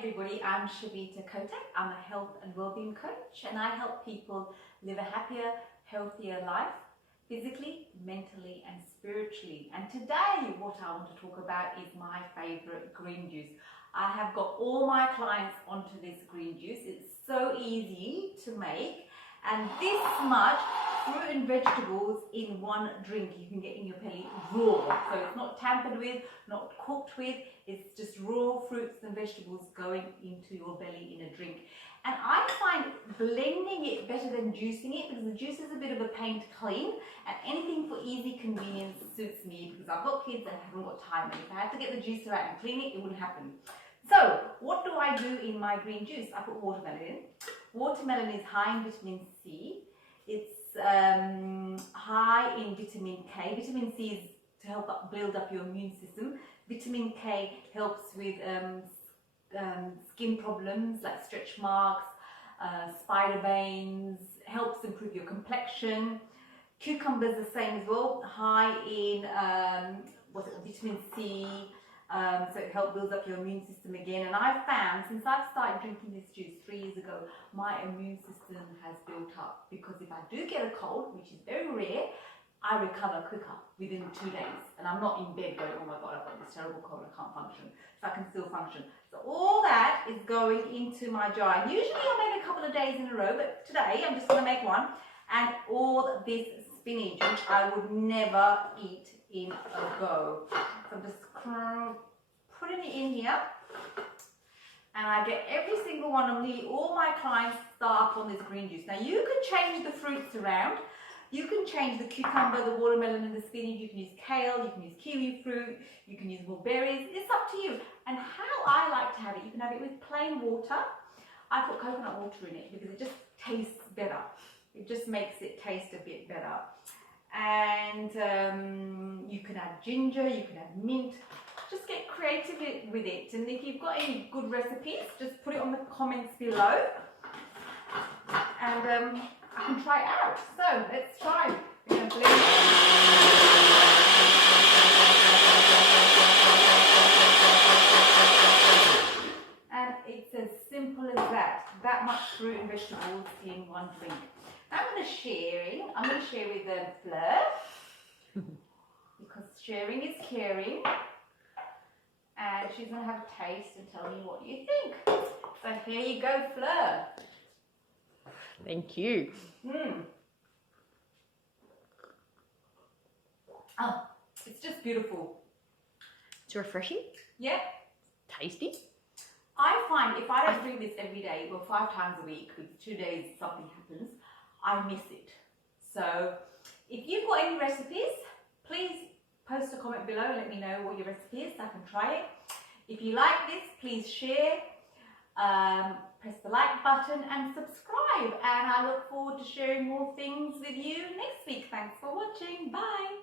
everybody, I'm Shavita Kotak. I'm a health and wellbeing coach and I help people live a happier, healthier life, physically, mentally and spiritually. And today what I want to talk about is my favorite green juice. I have got all my clients onto this green juice. It's so easy to make and this much fruit and vegetables in one drink you can get in your belly raw. So it's not tampered with, not cooked with, it's just raw fruits and vegetables going into your belly in a drink. And I find blending it better than juicing it because the juice is a bit of a pain to clean and anything for easy convenience suits me because I've got kids and haven't got time, and if I had to get the juicer out and clean it, it wouldn't happen. So what do I do in my green juice? I put watermelon in. Watermelon is high in vitamin C. It's high in vitamin K. Vitamin C is to help build up your immune system. Vitamin K helps with skin problems like stretch marks, spider veins, helps improve your complexion. Cucumbers the same as well, high in vitamin C, so it helps build up your immune system again. And I've found since I've started drinking this juice 3 years ago, my immune system has built up because if I do get a cold, which is very rare, I recover quicker within 2 days. And I'm not in bed going, oh my God, I've got this terrible cold, I can't function. So I can still function. So all that is going into my jar. And usually I make a couple of days in a row, but today I'm just going to make one. And all this spinach, which I would never eat in a go. So I'm just putting it in here. And I get every single one of nearly all my clients start up on this green juice. Now you can change the fruits around. You can change the cucumber, the watermelon and the spinach. You can use kale, you can use kiwi fruit, you can use more berries. It's up to you. And how I like to have it, you can have it with plain water. I put coconut water in it because it just tastes better. It just makes it taste a bit better. And you can add ginger, you can add mint. Just get creative with it. And if you've got any good recipes, just put it on the comments below. And I can try it out. So let's try. We're going to blend it. And it's as simple as that. That much fruit and vegetables in one drink. Now I'm going to share with Fleur because sharing is caring. And she's going to have a taste and tell me what you think. So here you go, Fleur. Thank you. Oh, it's just beautiful. It's refreshing. Yeah. Tasty. I find if I don't drink this every day, well 5 times a week, with 2 days something happens, I miss it. So if you've got any recipes, please post a comment below and let me know what your recipe is so I can try it. If you like this, please share. Press the like button and subscribe, and I look forward to sharing more things with you next week. Thanks for watching. Bye.